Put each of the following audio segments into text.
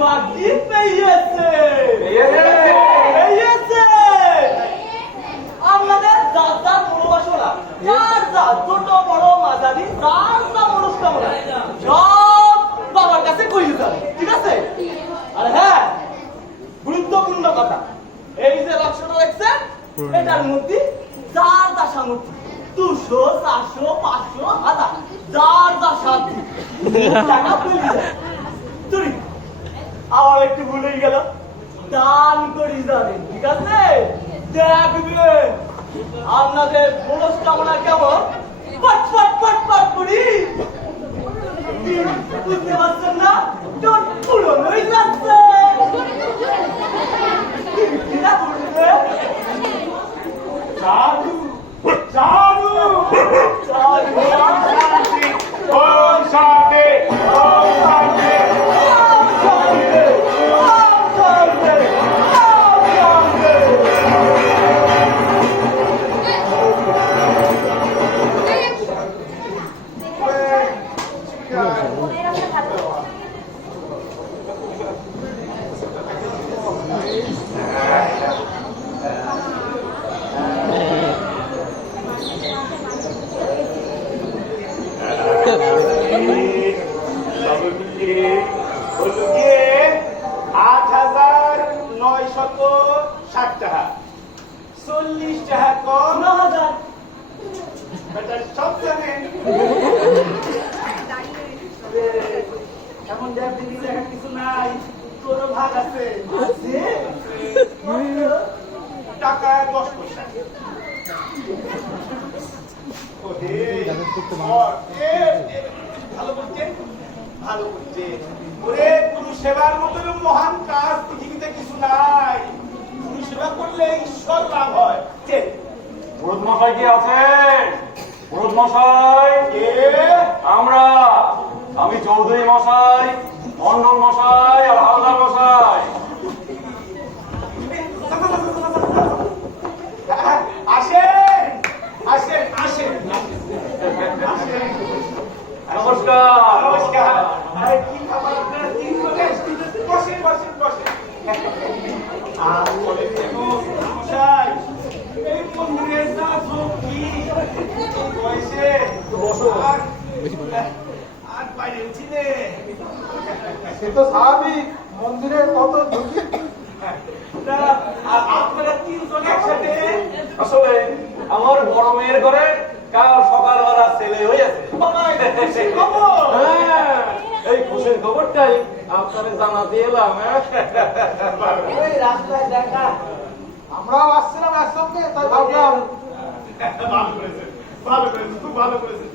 বাগদি পেয়েছে আমাদের দাদা পূর্বাসনা যার যা ছোট বড় মাঝারি যার যা মনস্কামনা সব বাবার কাছে কই দিতে হবে, ঠিক আছে? আর হ্যাঁ, গুরুত্বপূর্ণ কথা, এই যে বাক্সটা দেখছেন এটার মধ্যে যার যা সামর্থ্য 200, 400, 500, 1000 যার যা সাধ্য টাকা পেয়ে যায়। তুই আবার একটু ভুলে গেল, দান করি যাবেন, ঠিক আছে? দেখবেন আপনাদের মনস্কামনা কেমন পট পট পট পট করি, বুঝতে পারছেন না? তোর পূরণ হয়ে যাচ্ছে। সাধু সাধু শান্তি ওম শান্তি ওম শান্তি কিছু নাই, তোর ভাগ আছে টাকা 10 পয়সা। ভালো করছে ভালো করছে। ওরে গুরু সেবার মতো মহান কাজ পৃথিবীতে কিছু নাই। গুরু সেবা করলে ঈশ্বর লাভ হয়। পুরোহিত মশাই কি আছেন? পুরোহিত মশাই, আমরা আমি চৌধুরী মশাই, মন্ডল মশাই আর হালদার মশাই। আসেন আসেন আসেন। নমস্কার নমস্কার। আরে কি খাবার আপনারা কি করে বসেন বসেন বসেন। আর বলেন কেন মশাই, এই মন্দিরের যা ঝুঁকি বয়সে বসো আর বাইরে উঠিলে সে তো স্বাভাবিক, মন্দিরের কত ঝুঁকি। আপনারা তিনজন একসাথে? আসলে আমার বড় মেয়ের ঘরে কাল সকালবেলা ছেলে হয়েছে। এই খুশির খবরটাই আপনাকে জানাতে এলাম। রাস্তায় দেখা, আমরাও আসছিলাম একসঙ্গে, তাই ভাবলাম। ভালো করেছেন ভালো করেছেন খুব ভালো করেছেন।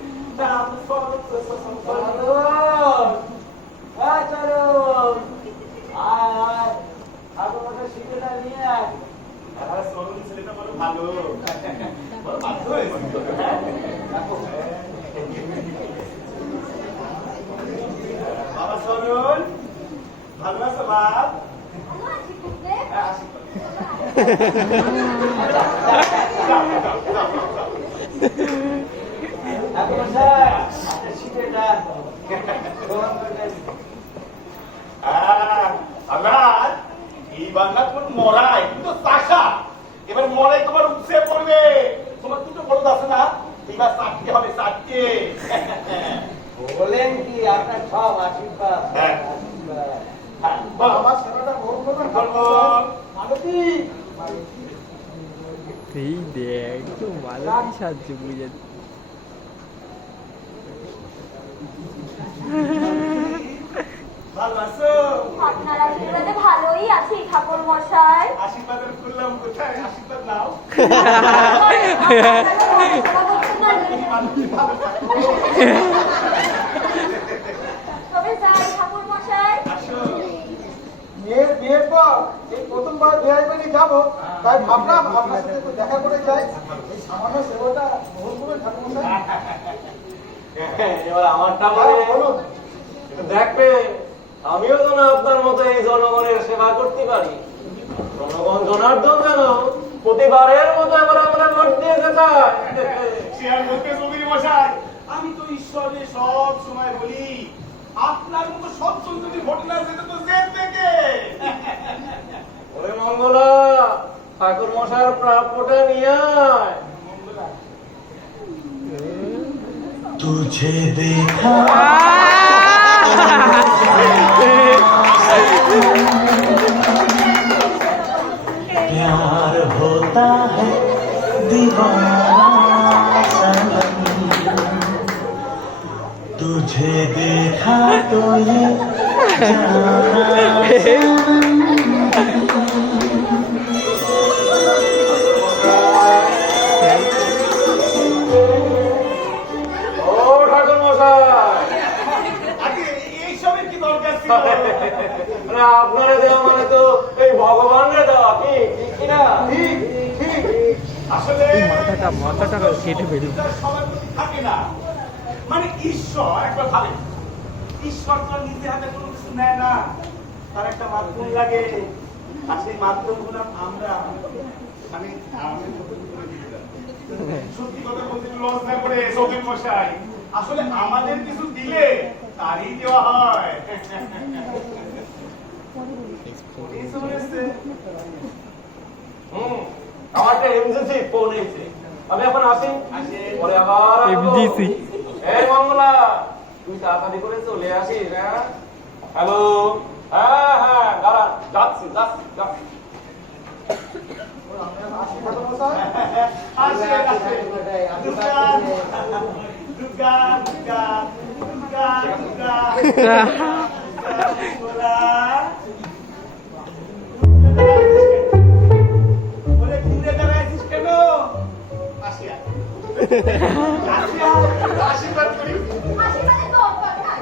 ছেলেটা বড় ভালো বড় বাধ্য হয়েছে। বাবা সরুন ভালো আছো বাপ? এই বাংলা তোমার মরাই কিন্তু চাষা, এবার মরাই তোমার উৎসে পড়বে। তোমার দুটো বড় আছে না, এবার চারটে হবে চারটে। বলেন কি আপনার সব আশীর্বাদ। আমার ছেলেটা ভোর করবেন মালতী। এই দেখ তো মালতী সাহায্য বুঝে ভালো আছো? আপনার আশীর্বাদে ভালোই আছি ঠাকুর মশাই। আশীর্বাদ করলাম কোথায়? আশীর্বাদ নাও। তবে যাই ঠাকুর মশাই। মেয়ের বিয়ের পর এই প্রথমবার বিয়ে যাবো, তাই ভাবলাম আপনার সাথে একটু দেখা করে যাই। এই সামান্য সেবাটা ভোর করবেন ঠাকুর। এবার আমারটা বলুন। দেখবে আমিও যেন আপনার মতো এই জনগণের সেবা করতে পারি। জনগণ জনার্দন যেন প্রতিবারের মতো এবার আমরা ভোট দিয়ে যেতাম। আমি তো ঈশ্বরের সব সময় বলি, আপনার মতো সচ্ছল যদি ভোট না যেত তো জেল থেকে ওকে নিয়ে আয়। तुझे देखा प्यार होता है दीवाना सनम तुझे देखा तो ये ও ঠাকুর মশাই, আগে এইসবের কি দরকার ছিল? না আপনারা দেওয়া মানে তো এই ভগবানরে দেওয়া, কি কি না? আসলে মাথাটা কেটে ফেলুন। সবার প্রতি থাকে না, মানে ঈশ্বর একবার ভাবে, ঈশ্বর তো আর নিজে হাতে কোনো কিছু নেয় না, তার একটা মাধ্যম লাগে, আর সেই মাধ্যম গুলো আমরা মানে আমাদের মতো করে দিলাম। সত্যি কথা বলতে একটু লজ্জা করে সৌদিন মশাই, আসলে আমাদের কিছু দিলে তারই দেওয়া হয়। এই শুনেছে? আমারটা এমজিসি ফোন এসে, আমি এখন আসি, আসেন। পরে আবার আসবো। এমজিসি। এই মঙ্গলা, তুই তাড়াতাড়ি করে চলে আসিস। হ্যাঁ, হ্যালো, হ্যাঁ হ্যাঁ, দাঁড়া, যাচ্ছি যাচ্ছি যাচ্ছি। আসি ঠাকুর মশাই। আসেন, আসেন। দুর্গা, দুর্গা, দুর্গা, দুর্গা, দুর্গা, দুর্গা, ওরে ঘুরে দাঁড়াইছিস কেন? আসিয়া, আসিয়া, আশীর্বাদ করি। আশীর্বাদের দরকার নাই।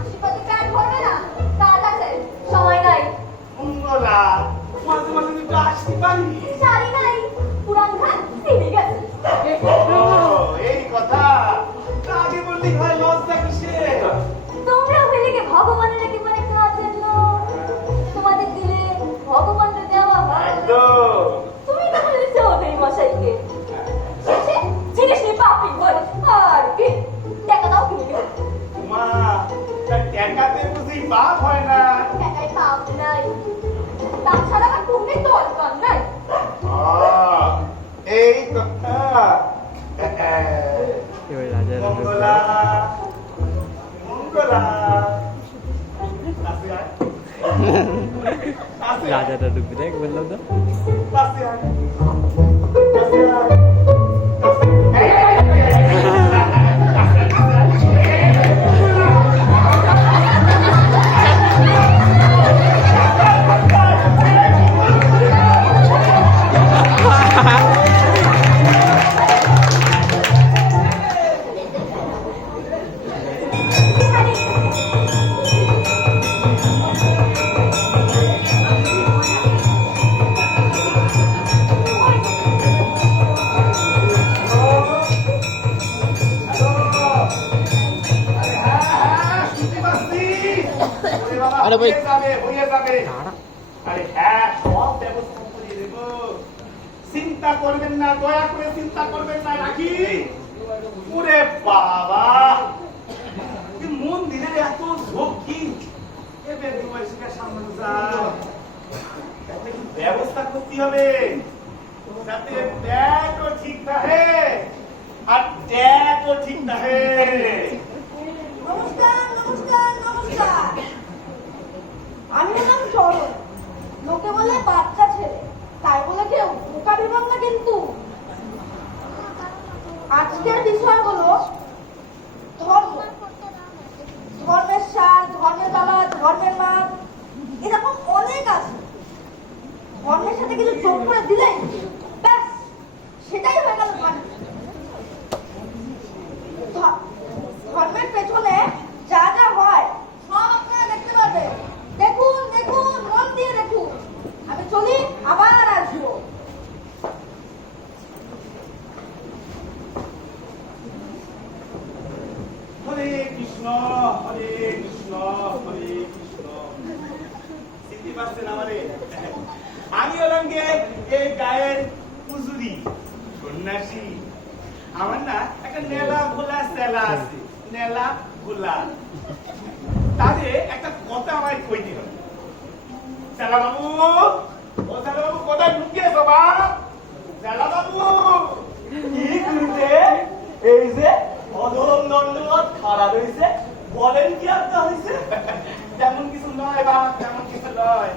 আশীর্বাদে পেট ভরবে না। কাজ আছে, সময় নাই। মঙ্গলা, মাঝে মাঝে একটু আসতে পারি? শাড়ি নাই, পুরান খান ছিঁড়ে গেছে। ও, এই কথা। তা আগে বললেই হয়, লজ্জা কিসের? তোমরা হইলে কি ভগবানের একেবারে কাছের লোক? তোমাদের দিলে ভগবানকে দেওয়া হয়। একদম। তুমি তাহলে চৌধুরী মশাইকে শেষে জিনিস নিয়ে পাপি বল আর কি টাকা দাও কিনে দেবো। মা, তা টাকাতে বুঝি বাপ হয় না? টাকায় পাপ নাই, তাছাড়া আমার তুমি দরকার নাই। এই কথা। এবার রাজা মঙ্গলা, মঙ্গলা। কাছে আয়। কাছে আয়। রাজাটা ঢুকবে, দেখ বললাম তো। কাছে আয়। কাছে আয়। আরে ভাই, হয়ে যাবে। আরে হ্যাঁ, সব ব্যবস্থা করে দেব। চিন্তা করবেন না, দয়া করে চিন্তা করবেন না, রাখি। ওরে বাবা, কি মন্দিরের এত ঝক্কি, এবার বয়সীকে সামনে যাও, একটা একটু ব্যবস্থা করতে হবে যাতে ব্যাগও ঠিক থাকে আর ট্যাগও ঠিক থাকে। নমস্কার নমস্কার নমস্কার। আমি হলাম চরণ, লোকে বলে বাচ্চা ছেলে, তাই বলে কেউ বোকা বিভাগ না কিন্তু। আজকের বিষয় হলো ধর্ম, ধর্মের সার, ধর্মের বাবা, ধর্মের মা, এরকম অনেক আছে। ধর্মের সাথে কিছু যোগ করে দিলেই ব্যাস সেটাই হয়ে গেল ধর্ম। ধর্মের পেছনে যা যা হয় সব আপনারা দেখতে পাবেন। দেখুন দেখুন, মন দিয়ে দেখুন। আমি চলি, আবার আসবো। হরে কৃষ্ণ, হরে কৃষ্ণ, হরে কৃষ্ণ। চিনতে পারছেন আমারে? আমি হলাম গে এই গায়ের হুজুরি, সন্ন্যাসী। আমার না একটা নেলা ভোলা সেলা আছে, নেলা ভোলা। তাদের একটা কথা আমায় কইতে হবে। সেলা বাবু, ও সেলা বাবু কোথায় ঢুকিয়েছ বা? জেলা বাবু কি করতে এই যে অধম দণ্ডবত খাড়া রয়েছে বলেন কি আর তা হয়েছে? তেমন কিছু নয় বাবা, তেমন কিছু নয়।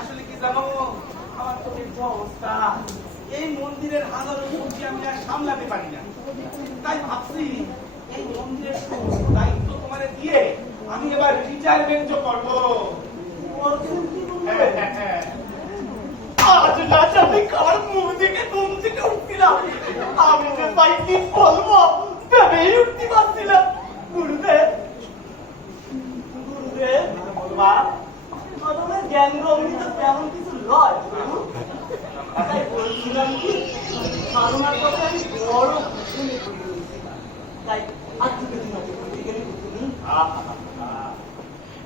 আসলে কি জানো, আমার তো এই যে অবস্থা, এই মন্দিরের হাজারো মূর্তি আমি আর সামলাতে পারি না। তাই ভাবছি এই মন্দিরের সমস্ত দায়িত্ব তোমারে দিয়ে আমি এবার রিটায়ারমেন্ট করবো। বলছেন কি বলবো? আজ রাত আমি কার মুখ থেকে ঘুম থেকে উঠছিলাম, আমি যে তাই কি বলবো ভেবেই উঠতে পারছিলাম। গুরুদেব গুরুদেব মা, প্রথমে জ্ঞান অমৃত তেমন কিছু নয় তাই বলছিলাম কি সাধনার কথা আমি বড় শুনে তাই আজকে দিন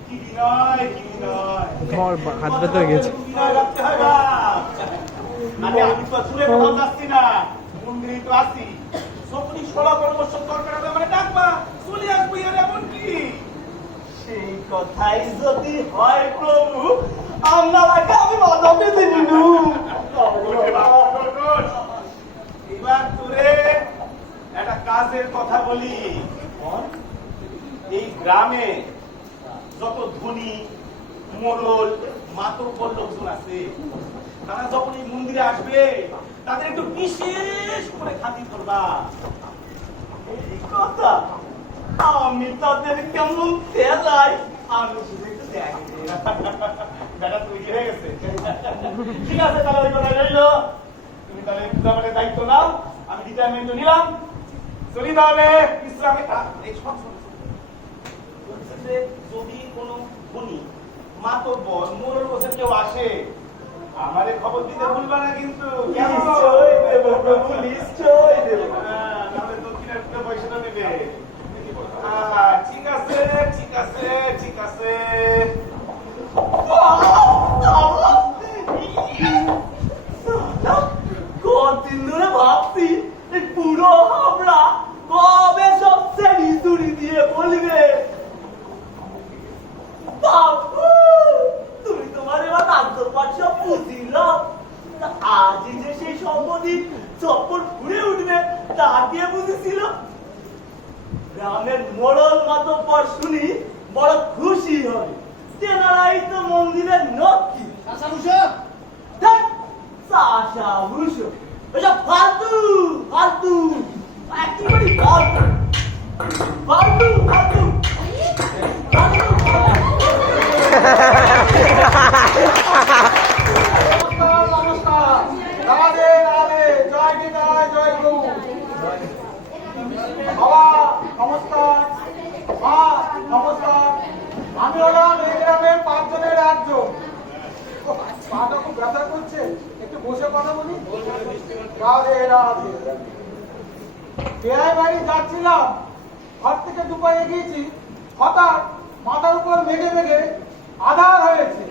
কি নয় কি নয়, আমার হাত ব্যথা হয়ে গেছে। কি নয় রাখতে হয় না। আমি তো শুনে কোথাও যাচ্ছি না, মন্দিরে তো আসি। যখনই সভা পরামর্শ দরকার হবে মানে ডাকবা, চলে আসবো। এর এমন কি? সেই কথাই যদি হয় প্রভু আপনাকে আমি মাধবকে দিলু এবার তোরে একটা কাজের কথা বলি। এই গ্রামে যত ধনী মোড়ল মাতব্বর লোকজন আছে, তারা যখন এই মন্দিরে আসবে তাদের একটু বিশেষ করে খাতির করবা। এই কথা আমি তাদের কেমন তেলাই আমি শুধু একটু দেখি বেটা তৈরি হয়ে গেছে। ঠিক আছে, তাহলে ওই কথা রইলো। তুমি তাহলে পূজাপাঠের দায়িত্ব নাও, আমি রিটায়ারমেন্ট নিলাম। চলি তাহলে বিশ্রামে। এই সব বলছে যে যদি কোনো ধনী মাতব্বর মোড়ল বসে কেউ আসে, আমারে খবর দিতে ভুলবা না কিন্তু। নিশ্চয় দেব প্রভু নিশ্চয় দেব তাহলে দক্ষিণের পয়সাটা নেবে। ঠিক আছে ঠিক আছে ঠিক আছে। কতদিন ধরে ভাবছি এই পুরো হাবড়া কবে সব শ্রেণী চুরি দিয়ে বলবে বাবু তুমি তোমার এবার রাজ্যপাট সব বুঝিল আজই যে সেই সম্পত্তি চপ্পল ঘুরে উঠবে তা দিয়ে বুঝেছিল গ্রামের মোড়ল মাতব্বর শুনি বড় খুশি হবে তেনারাই তো মন্দিরের নক্ষী চাষা ভূষো এসব ফালতু ফালতু একেবারে ফালতু ফালতু ফালতু নমস্কার নমস্কার, রাধে রাধে, জয় নিতাই, জয় গুরু। বাবা নমস্কার, মা নমস্কার। আমি হলাম এই গ্রামের 5 জনের একজন। পাটা খুব ব্যথা করছে, একটু বসে কথা বলি। রাধে রাধে। বেয়াই বাড়ি যাচ্ছিলাম, ঘর থেকে দুপায়ে এগিয়েছি, হঠাৎ মাথার উপর মেঘে মেঘে আধার হয়েছে।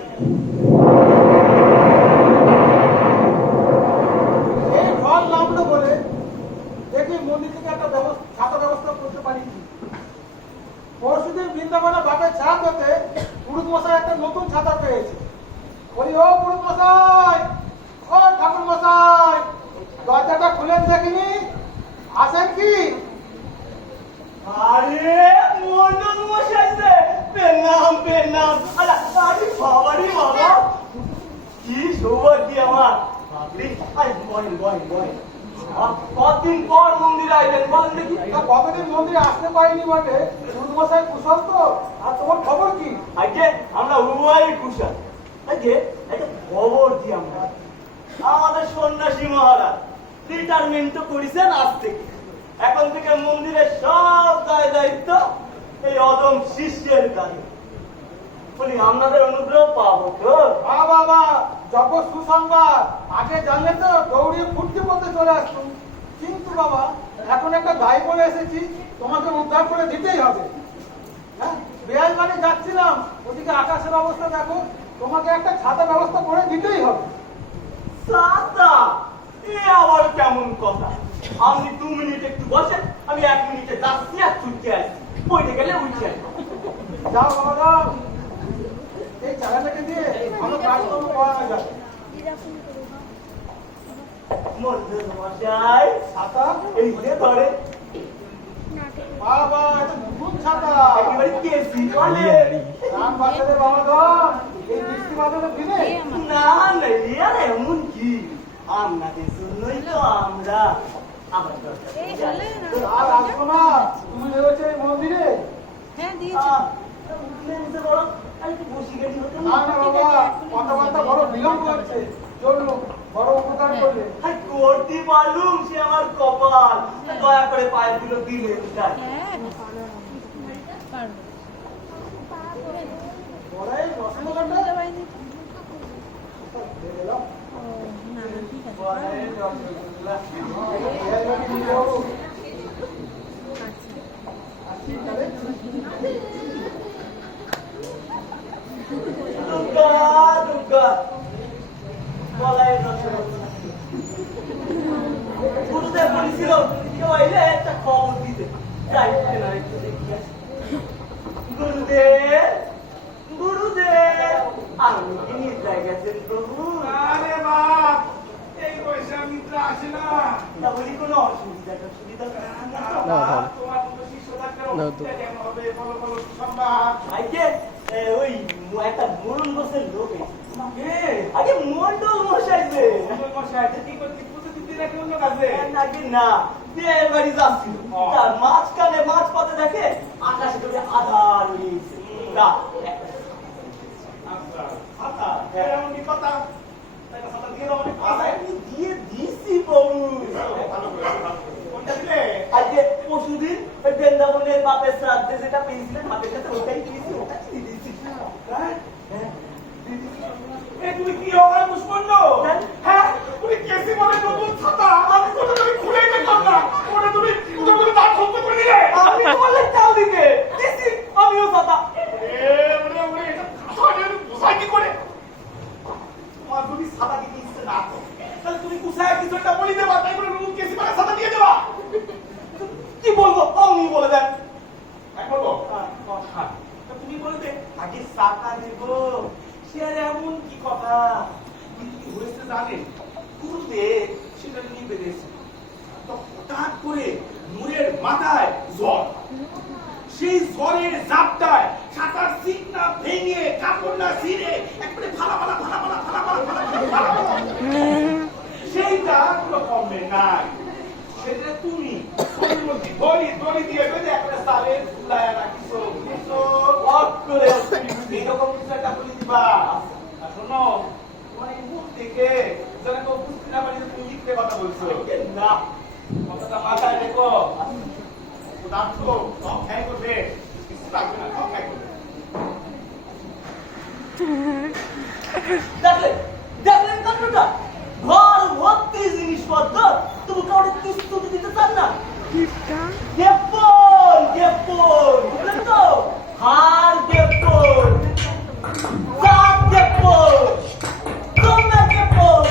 এই ঘর নামলো বলে দেখি মন্দির থেকে একটা ছাতা ব্যবস্থা করতে পারিনি। পরশুদিন বৃন্দাবনে বাপের ছাদ হতে পুরুত মশাই একটা নতুন ছাতা পেয়েছে। বলি ও পুরুত মশাই, ও ঠাকুর মশাই, দরজাটা খুলেন দেখিনি, আসেন কি? আরে মন্ডল মশাই যে পেনাম পেনাম আরে বাবারি বাবা কি সৌভাগ্য আমার বাবরি আরে বহেন বহেন বহেন কতদিন পর মন্দিরে আইলেন বলেন দেখি তা কতদিন মন্দিরে আসতে পারিনি বটে, পুরুত মশাই কুশল তো। আর তোমার খবর কি? আগে আমরা উভয়ই কুশল আগে একটা খবর দিই আমরা আমাদের সন্ন্যাসী মহারাজ রিটায়ারমেন্ট করেছেন আজ থেকে এখন থেকে মন্দিরের সব দায় দায়িত্ব এই অদম শিষ্যের কাছে বলি আপনাদের অনুগ্রহ পাবো তো বাবা যত সুসংবাদ, আগে জানলে তো দৌড়িয়ে ফুটতে করতে চলে আসতুম। কিন্তু বাবা এখন একটা দায় বলে এসেছি, তোমাকে উদ্ধার করে দিতেই হবে। হ্যাঁ, বেয়াই বাড়ি যাচ্ছিলাম, ওদিকে আকাশের অবস্থা দেখো, তোমাকে একটা ছাতা ব্যবস্থা করে দিতেই হবে। সাতা এ আবার কেমন কথা আপনি 2 মিনিট একটু বসেন আমি 1 মিনিটে যাচ্ছি আর ছুটতে আসছি বইতে গেলে উঠে আসবো যাও বাবা যাও, এই চালাটাকে দিয়ে ভালো কাজকর্ম করা যাবে। মন্ডল মশাই ছাতা এই যে ধরে বাবা এটা নতুন ছাতা একেবারে কেসি বলে রাম বাচ্চাদের বাবা গো এই বৃষ্টি বাদলের দিনে না না আর এমন কি আপনাদের জন্যই তো আমরা আবার দরকার আর আসবো না তুমি ভেবেছো এই মন্দিরে না না বাবা কথাবার্তা বড় বিলম্ব হচ্ছে চললো বড় উপকার করলে করতে পারলুম সে আমার কপাল দয়া করে পায়ে দুটো দিলে বড়াই রসগোল্লাটা দিয়ে দিলাম বড়াই রসগোল্লা এই বাকি নিয়ে যাবো দুর্গা দুর্গা বলাই রসগোল্লা গুরুদেব বলেছিল কেউ এলে একটা খবর দিতে যাইতে না একটু দেখি আসি। গুরুদেব গুরুদেব আপনি কি নিদ্রায় গেছেন প্রভু আরে বাপ এই পয়সা মিত্র আসে না তা বলি কোনো অসুবিধা টসুবিধা না, বাপ, তোমার মতো শিষ্য থাকলে অসুবিধা কেন হবে? বলো, বলো, কি সংবাদ? আইকে ওই একটা মরণ বসের লোক কে? আগে মন্ডল মশাই যে মন্ডল মশাই, তা কি করছি? পুজো দিতে নাকি অন্য কাজে? নাকি না বিয়ের বাড়ি যাচ্ছিল ও। তার মাঝখানে মাঝ পথে দেখে আকাশে করে আধার উড়িয়েছে না আচ্ছা, ছাতা, এরকম কি কথা? তাই না, ছাতা দিয়ে দাও, অনেক কথা। আমি দিয়ে দিছি বউ ভালো করে, ভালো করে। কোনটা দিলে? আজকে পরশুদিন ওই বৃন্দাবনের বাপের শ্রাদ্ধে যেটা পেয়েছিলেন বাপের কাছে ওটাই দিয়েছি ওটাই দিয়ে দিয়েছি হ্যাঁ? হ্যাঁ এ, তুমি কি অকাল মুসপন্ন? হ্যাঁ? তুমি কেসি বলে নতুন ছাতা? আমি কোথা থেকে খুলেই দেখলাম না। ওটা তুমি দাঁত বন্ধ করে দিলে? আমি বললে চাল দিতে দিছি আমিও সাদা ওরে, এটা কাঁথা নিয়ে বোঝাই কি করে? তোমার যদি ছাতা দিতে ইচ্ছে না করে, তাহলে তুমি কুসায় কিছু একটা বলে দেবা, তাই বলে নতুন কেসি বলে ছাতা দিয়ে দেবা। কি বলবো আপনি বলে দেন হ্যাঁ, বলবো? হ্যাঁ। তা তুমি বলবে, আগে ছাতা দেব। সে আর এমন কি কথা? কিন্তু কি হয়েছে জানেন? গুরুদেব সেটা নিয়ে বেরিয়েছে। তো হঠাৎ করে নূরের মাথায় জ্বর। সেই জ্বরের জাপটায় ছাতার সিটটা ভেঙে কাপড় না ছিঁড়ে একবারে ফালা ফালা ফালা ফালা ফালা ফালা ফালা ফালা ফালা সেইটা কোনো কমবে নাই। সেটা তুমি শরীর মধ্যে দড়ি দিয়ে বেঁধে একটা সালের ঝুলায় রাখিছো, বুঝছো? অফ করে এইরকম কিছু একটা বলে দিবা। আর শোনো, তোমার এই মুখ দেখে যেন কেউ বুঝতে না পারি যে তুমি লিখতে কথা বলছো। না কথাটা মাথায় রেখো। রাখছো, সব খাই করবে। কিছু লাগবে না, সব খাই করবে। দেখলেন দেখলেন কাণ্ডটা ঘর ভর্তি জিনিসপত্র তুমি কাউকে কিস্তুটি দিতে চান না গেপন গেপন বুঝলেন তো হার গেপন চাপ গেপন তোমরা গেপন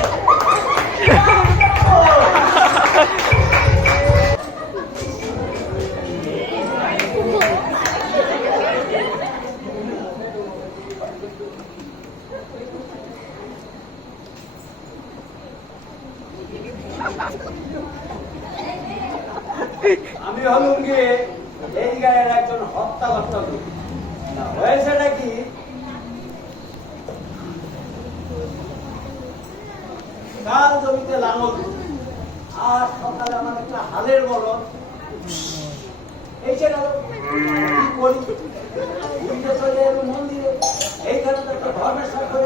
আমি হলুম গিয়ে এই গায়ের একজন হত্যাগ্রস্ত লোক। না, হয়েছেটা কি কাল জমিতে লাঙল দিল, আর সকালে আমার একটা হালের বলদ এই ছেলে কি করি উঠে চলে এলো মন্দিরে। এইখানে তো একটা ধর্মের সাথে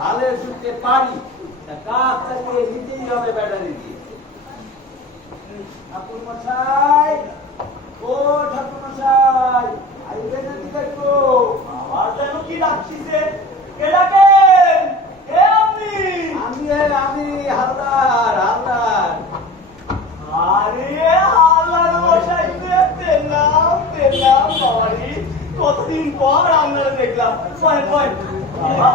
হালের যুক্তে পারি কাজ চালিয়ে নিতেই হবে ব্যাটারি দিয়ে। ঠাকুর মশাই, ও ঠাকুর মশাই, আইবেন না কি দেখবো? আর যেন কি ডাকছিছে কে ডাকেন কে আপনি আমি হালদার হালদার। আরে হাল্লার মশাই পেলাম বাবারি কতদিন পর আপনারা দেখলাম বলেন বলেন বাবা,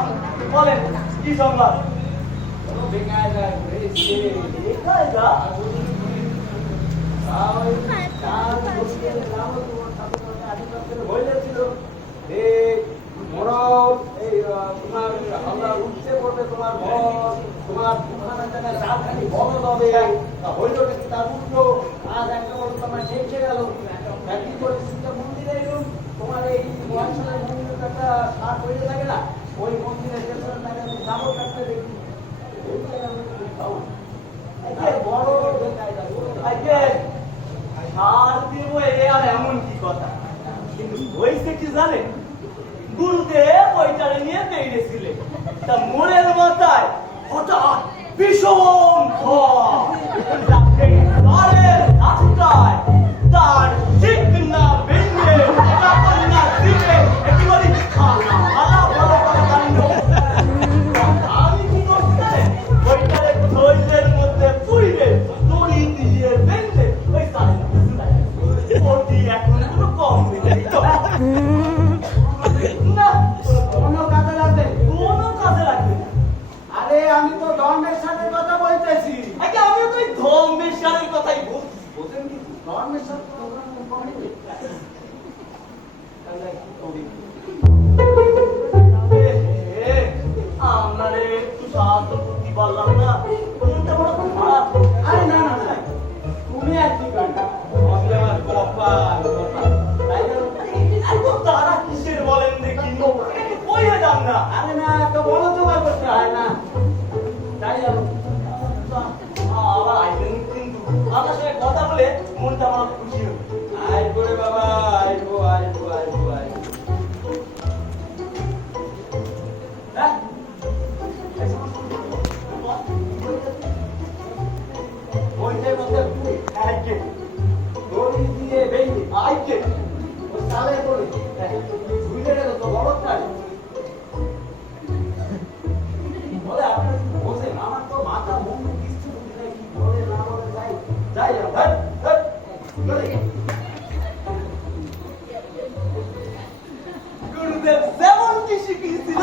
বলেন কি সংবাদ কোনো বেকায়দায় হয়েছে। বেকায়দা? হয়েছিল এই মরণ এই সার হয়ে লাগে না ওই মন্দিরের পেছনে লাগে আমি যাবো কাটতে দেখি বড় সার দিব এ আর এমন কি কথা কিন্তু হয়েছে কি জানেন গুরুদেব ওইটারে নিয়ে বেরিয়েছিলেন তা মোড়ের মাথায় হঠাৎ ভীষণ তার ঠিক না ভেঙে না দিবে একেবারে আমি কি করছি জানেন ওইটারে তৈলের মধ্যে পুড়িয়ে দড়ি দিয়ে বেঁধে ওই ওটি এখন কোনো কম নেই তো না কোনো কাজে লাগবে না আরে আমি তো ধর্মের সাথে কথা বলতেছি। আগে আমিও তো এই ধর্মেশ্বরের কথাই বলছি বোঝেন কি ধর্মের সাথে প্রোগ্রাম করিনি। আপনারে একটু সাহায্য করতে পারলাম না মনটা বড় খারাপ আরে না না না তুমি আর কি করবে আমি আমার কপাল তাই না? এত তারা কিসের বলেন দেখি বইয়ে যান না আরে না তো বলো জোগাড় করতে হয় না তাই যাবো আবার আইবেন কিন্তু আপনার সঙ্গে কথা বলে মনটা আমার খুশি হবে আইবো রে বাবা আইবো হ্যাঁ ওইটার মধ্যে পুরি আইকে দড়ি দিয়ে বেঁধে আইকে ওই সালে করে ঝুলে গেল তো বড় তাই বলে আপনি বসেন আমার তো মাথা মুখ কিছু বুঝি না কি বলে না বলে যাই গুরুদেব যেমনটি শিখিয়েছিল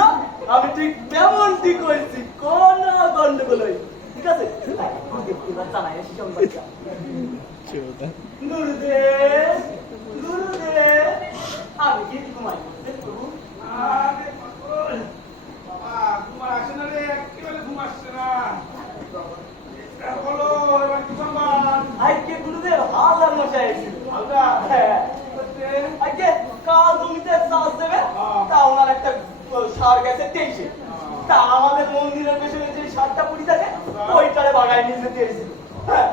আমি ঠিক তেমনটি করেছি কোন গন্ডগোল হয়নি। ঠিক আছে গুরুদেব এবার জানাই এসে সংবাদটা গুরুদেব আমি কি ঘুমাই প্রভু বাবা তোমার আসে না রে একেবারে ঘুম আসছে না বলো এবার কি সংবাদ আজকে গুরুদেব হাজার মশাই এসেছিল হালকা হ্যাঁ করতে আজকে কাল জমিতে চাষ দেবে তা ওনার একটা সার গেছে 23-এ তা আমাদের মন্দিরের পেছনে যে সারটা পুড়ি থাকে ওইটারে বাগায় নিয়ে যেতে এসেছিল হ্যাঁ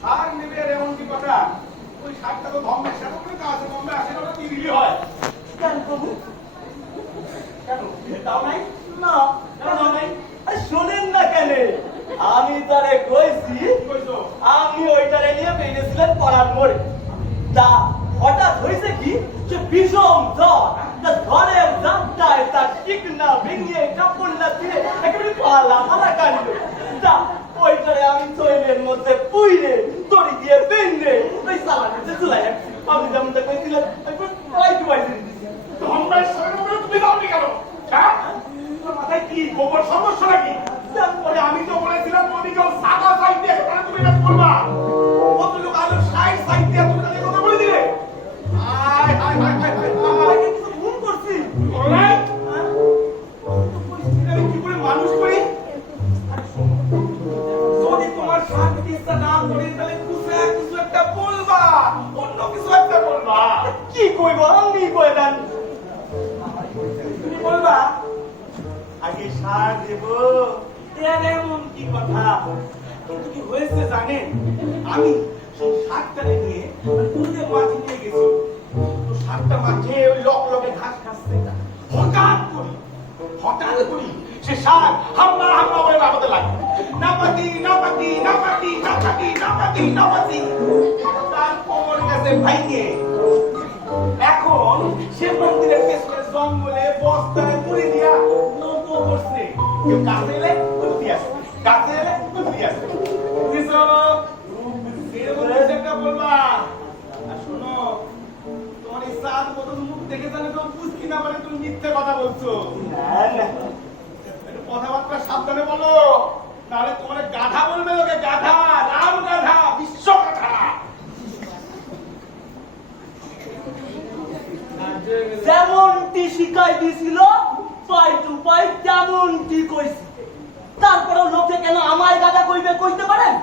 সার নেবে আর এমন কি কথা ওই সারটা তো ধর্মের সাথে করে কাজ কমবে আসে না কি দিলি হয় কেন প্রভু কেন তাও নাই না কেন নাই আরে শোনেন না কেন আমি তারে কইছি কইছো আমি ওইটারে নিয়ে বেরিয়েছিলেন পাড়ার মোড়ে তা হঠাৎ হয়েছে কি যে ভীষণ জ্বর তা ঘরের জানটায় তার ঠিক না ভেঙে কাপড় না দিয়ে একেবারে পালা মালা কাটলো তা ওইটারে আমি তৈলের মধ্যে পুইরে দড়ি দিয়ে বেঁধে ওই সালাতে চলে আমি যেমনটা কইছিলাম একবার পাইতে পাইছি ধর্মের সাথে করে তুমি দাওনি কেন হ্যাঁ তোর মাথায় কি গোবর সমস্যা নাকি তারপরে আমি তো বলেছিলাম তুমি কেউ সাদা সাইড দিয়ে তাহলে তুমি এটা করবা কত লোক আলো সাইড সাইড দিয়ে তুমি তাদের কথা বলে দিলে আয় হায় হায় হায় হায় আমাকে কিছু ভুল করছি করো নাই আমি কি করে মানুষ করি যদি তোমার শান্তি ইচ্ছা না করে তাহলে কিছু একটা বলবা অন্য কিছু একটা বলবা কি কইব আমি কই দেন তুমি বলবা আগে সার দেব এর এমন কি কথা কিন্তু কি হয়েছে জানেন আমি সেই সারটাকে নিয়ে দুধে মাটি নিয়ে গেছি তো সারটা মাঠে ওই লকে ঘাস খাচ্ছে হঠাৎ করি সে সার হামলা বলে আমাদের লাগে নাপাতি তার কোমর গেছে ভাইয়ে এখন সে মন্দিরের পেছনে জঙ্গলে বস্তায় পুড়ে দিয়া নৌকো করছে কেউ কাছে এলে কুলতি আসে কাছে এলে কুলতি আসে বুঝছো সেটা বলবা আর শোনো তোমার এই সাত বদল মুখ দেখে জানে তো বুঝকি না বলে তুমি মিথ্যে কথা বলছো না না একটু কথাবার্তা সাবধানে বলো নাহলে তোমার গাধা বলবে লোকে গাধা রাম গাধা বিশ্ব গাধা যেমনটি শিখাই দিছিল পাই টু পাই তেমনটি কইছি তারপরে লোকে কেন আমায় গাধা কইবে কইতে পারেন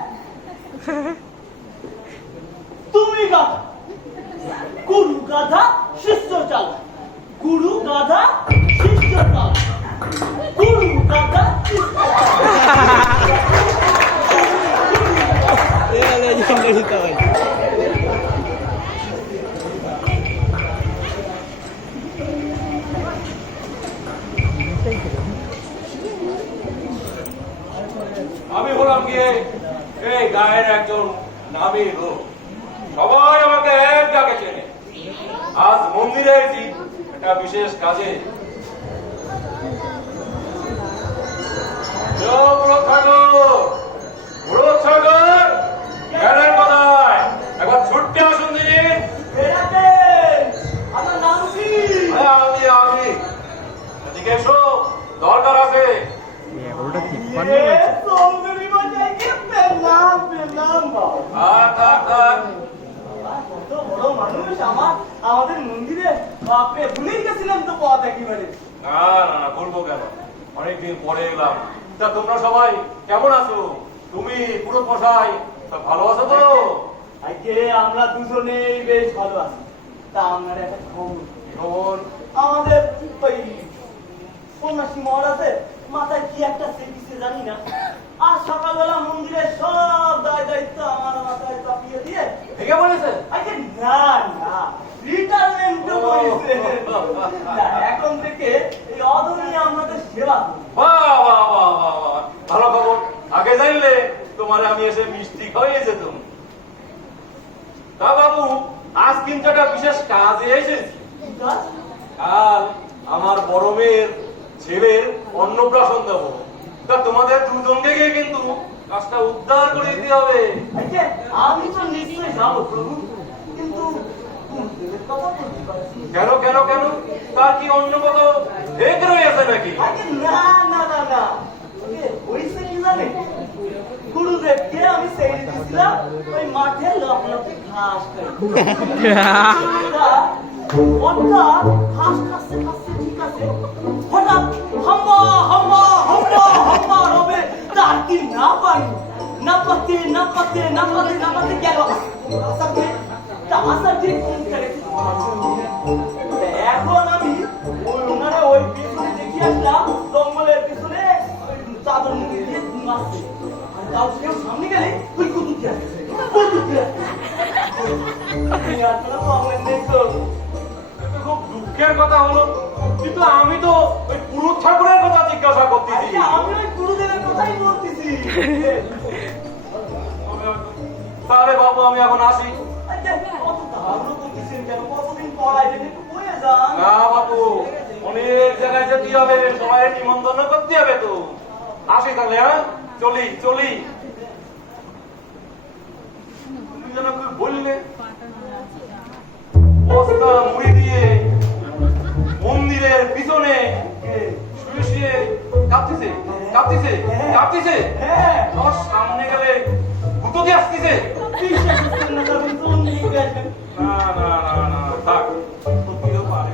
তুমি গাধা গুরু গাধা শিষ্য চালা গুরু গাধা গুরু দাদা আমি হলাম গিয়ে এই গায়ের একজন নামী লোক, সবাই আমাকে এক ডাকে চেনে। আজ মন্দিরে এসেছি একটা বিশেষ কাজে। একবার ছুটতে আসুন দিদি। আমার নাম কি? আমি এদিকে এসো, দরকার আছে। চৌধুরী মশাইকে পেলাম বাবা। থাক থাক। কত বড় মানুষ আমাদের মন্দিরে, বাপরে ভুলেই গেছিলাম তো পথ একেবারে। না না না, বলবো কেন, অনেকদিন পরে এলাম। তা তোমরা সবাই কেমন আছো? তুমি পুরো মশাই ভালো আছো তো? আজকে আমরা দুজনেই বেশ ভালো আছি। তা আমার একটা খবর, আমাদের ওই সন্ন্যাসী মহারাজে মাথায় কি একটা চেপিছে জানি না, আর সকালবেলা মন্দিরের সব দায় দায়িত্ব আমার মাথায় চাপিয়ে দিয়ে ভেঙে বলেছে? আজকে না না রিটায়ারমেন্ট করেছে। এখন থেকে এই অদমী আমাদের সেবা করবে। বাহ বাহ বাহ বাহ বাহ, ভালো খবর। আগে জানলে তোমার আমি এসে মিষ্টি খাইয়ে যেতাম। তা বাবু, আজ কিন্তু একটা বিশেষ কাজে এসেছি। কাল আমার বড় মেয়ের ছেলের অন্নপ্রাশন দেবো। তা তোমাদের দুজনকে গিয়ে কিন্তু কাজটা উদ্ধার করে দিতে হবে। আজকে আমি তো নিশ্চয়ই যাবো প্রভু, কিন্তু কথা বলতে পারছি না। কেন কেন কেন, তার কি অন্য কত ঢেক রয়েছে নাকি? আজকে না না না না, হয়েছে কি জানে, গুরুদেবকে আমি ছেড়ে দিয়েছিলাম ওই মাঠে লকলকে ঘাস ঘাস খাচ্ছে খাচ্ছে, ঠিক আছে, হঠাৎ হাম্মা হাম্মা হাম্মা হাম্মা রবে, তার কি না পারি না পাতে না পাতে না পাতে না পাতে গেল আসাকে, তা আসার ঠিক এখন আমি ওই ওনারা ওই পিছনে দেখি আসলাম, জঙ্গলের পিছনে চাদর মুখে দিয়ে ঘুমাচ্ছে, আর তাও কেউ সামনে গেলে ওই কুতুক দিয়ে আসছে, কুতুক দিয়ে আসছে। খুব দুঃখের কথা হলো, কিন্তু আমি তো ওই পুরুষ ঠাকুরের কথা জিজ্ঞাসা করতেছি। আমি ওই গুরুদেবের কথাই বলতেছি। তাহলে বাবু আমি এখন আসি। কত তাড়াহুড়ো করতেছেন কেন? কতদিন পড়াইবেন, একটু বয়ে যান। না বাবু, অনেক জায়গায় যেতে হবে, সবাই নিমন্ত্রণ করতে হবে তো। আসি তাহলে, হ্যাঁ, চলি চলি। তুমি যেন কি বললে, বস্তা মুড়ি দিয়ে মন্দিরের পিছনে শুয়ে শুয়ে কাঁপতেছে কাঁপতেছে কাঁপতেছে, হ্যাঁ, আমার সামনে গেলে ভূত দিয়ে আসতেছে। বিশ্বাস করছেন না, তবে চলুন দেখে আসেন। না না না না, থাক, সত্যিও পারে।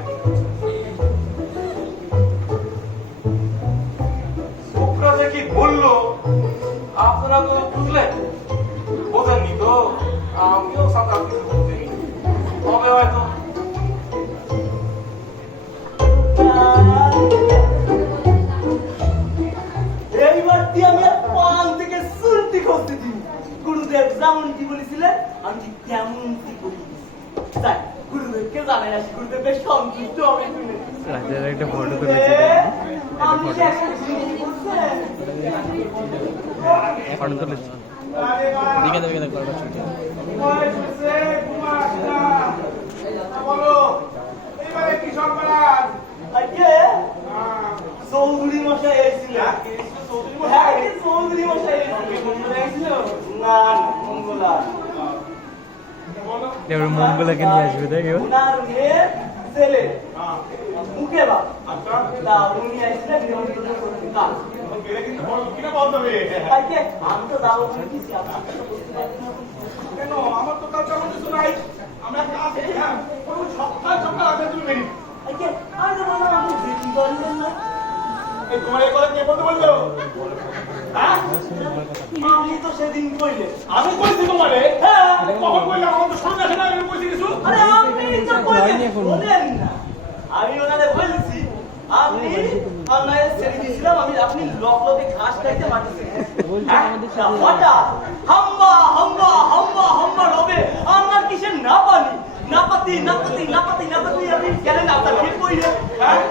ছোকরা যে কি বললো আপনারা তো বুঝলেন, বোঝেননি তো? আমিও সাঁতার কিছু বুঝিনি, তবে হয়তো এইবারটি আমি আর পান থেকে সুরটি করতে দিই। গুরুদেব যেমনটি বলেছিলেন আমি ঠিক তেমনটি করে দিয়েছি। যাই, গুরুদেবকে জানাই আসি, গুরুদেব বেশ সন্তুষ্ট হবে শুনে। রাজার একটা ফটো তুলেছে, আপনি কি একটা জিনিস বলছেন? ফটো তুলেছে। আরে বাবা, দিকে দেবে দেখ ফটো ছুটে। বয়স হয়েছে, ঘুমাস না। বলো, এইবারে কি সর্বনাশ? আজকে চৌধুরী মশাই এসেছিলেন। হ্যাঁ, আজকে চৌধুরী মশাই এসেছিলেন। না না, মঙ্গলা। এবার মঙ্গলাকে নিয়ে আসবে, দেখ এবার। ওনার মেয়ের ছেলে হ্যাঁ, মুখে বাপ, আচ্ছা, তা উনি আসছিলেন নিমন্ত্রণ করতে কাল। গেলে কিন্তু বড় কিনা বলতে হবে। আজকে আমি তো যাবো বলতেছি, আপনি তো বলতে পারছেন না। কেন, আমার তো কাজ তেমন কিছু নাই। আমরা কাজ, হ্যাঁ, কোনো সপ্তাহ সপ্তাহ আগে তুমি বেরিয়ে। আজকে আমি তো বললাম আপনি যেতে পারলেন না। এই তোমার এই কথা কে বলতে বললো? হ্যাঁ, আমি তো সেদিন কইলে। আমি কইছি তোমারে। হ্যাঁ, কখন কইলাম? আমার তো শুনে আসে না, আমি কইছি কিছু। আরে আপনি তো কইলেন, বলেন না। আমি ওনারে বলেছি আপনি আর না ছেড়ে দিয়েছিলাম আমি, আপনি লকলকে ঘাস খাইতে মারতেছেন। হঠাৎ হাম্বা হাম্বা হাম্বা হাম্বা রবে আমার কিসের না পানি নাপাতি নাপাতি নাপাতি নাপাতি আপনি গেলেন আপনার ভিড়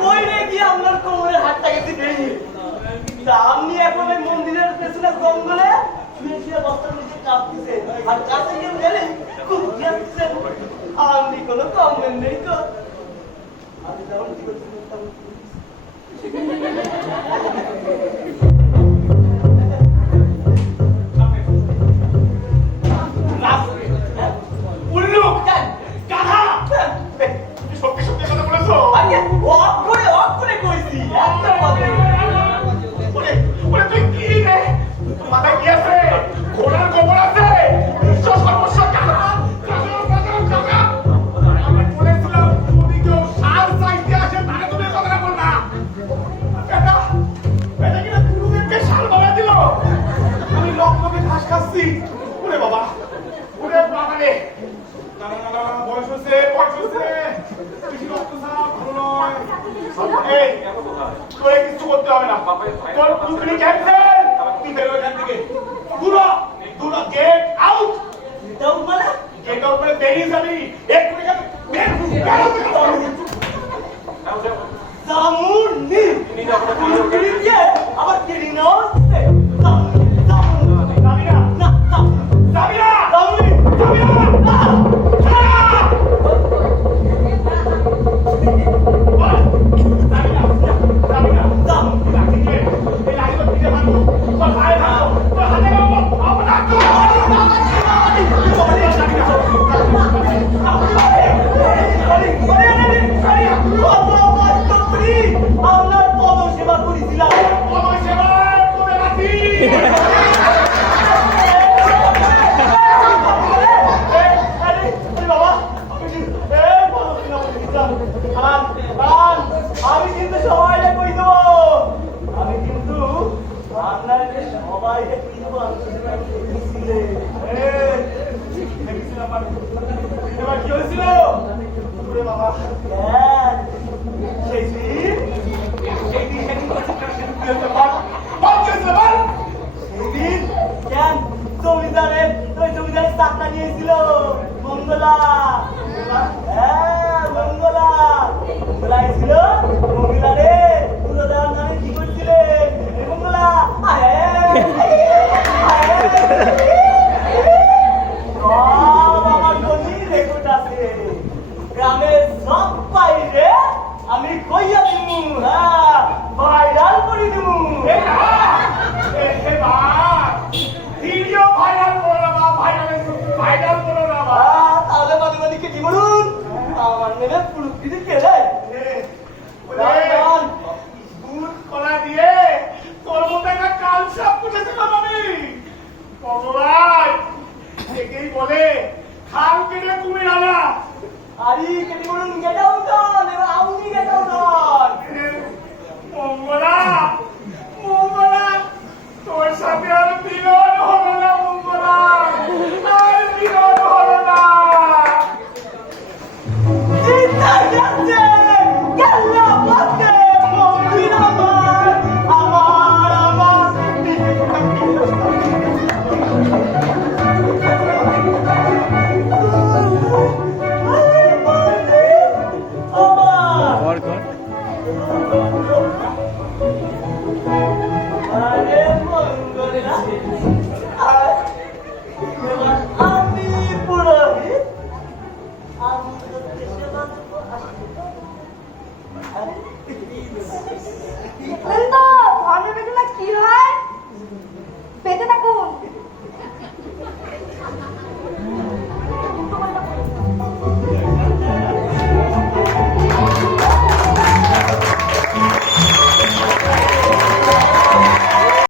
পইরে গিয়ে আপনার কোমরের হাতটা গেছে বেরিয়ে। তা আপনি এখন ওই মন্দিরের পেছনে জঙ্গলে শুয়ে শুয়ে বস্তার নিচে কাঁপতেছে আর কাছে গিয়ে গেলে খুব গেছেন। আপনি কোনো কমেন্ট নেই তো? আমি যেমন কি করছি উল্লু গাধা সত্যি সত্যি কথা বলেছো? অফ করে কইছি একটা কথা। ওরে ওরে তুই কি রে? তোর মাথায় কি আছে? ঘোড়ার গোবর আছে? বিশ্ব সর্বস্ব গাধা গাধা গাধা গাধা। আমি বলেছিলাম যদি কেউ সার চাইতে আসে তাহলে তুমি এই কথাটা বল না। এটা এটা কিনা গুরুদেবকে সার বানায় দিল। আমি লকলকে ঘাস খাচ্ছি। ওরে বাবা ওরে বাবা রে। না না না না বয়স হচ্ছে বয়স হচ্ছে। বেশি রক্ত ছাড়া ভালো নয়। এই তোরে কিছু করতে হবে না। তোর পুত্রী ক্যান্সেল। তুই বেরো এখান থেকে। দূরা দূরা গেট আউট। এটাও মানে গেট আউট করে বেরিয়ে যাবি। এক করে যাবি। বের জামুর নি কুড়ি দিয়ে আবার কেড়ে নেওয়া হচ্ছে। যাবি না না যাবি না জামুনি যাবি না আপনার পদ সেবা করেছিলাম। আমি কিন্তু সবাইকে কই দেবো। আমি কিন্তু আপনাকে সবাইকে কই দেবো। কি হয়েছিল? বাবা সেই দিন সেদিন কেন জমিদারের ওই জমিদারের চাকরা নিয়েছিল মঙ্গলা। হ্যাঁ মঙ্গলা মঙ্গলা এসেছিল। মঙ্গলা রে পুরো দেওয়ার নামে কি করছিলেন মঙ্গলা? সব আমার গলি রেকর্ড আছে। গ্রামের সব বাইরে আমি কইয়া দিমু। হ্যাঁ ভাইরাল করে দিমু। ভিডিও ভাইরাল করো না বা ভাইরাল করো না বা তাহলে মাঝে মাঝে কেটে বলুন আমার নেমে পুরুষ কেটে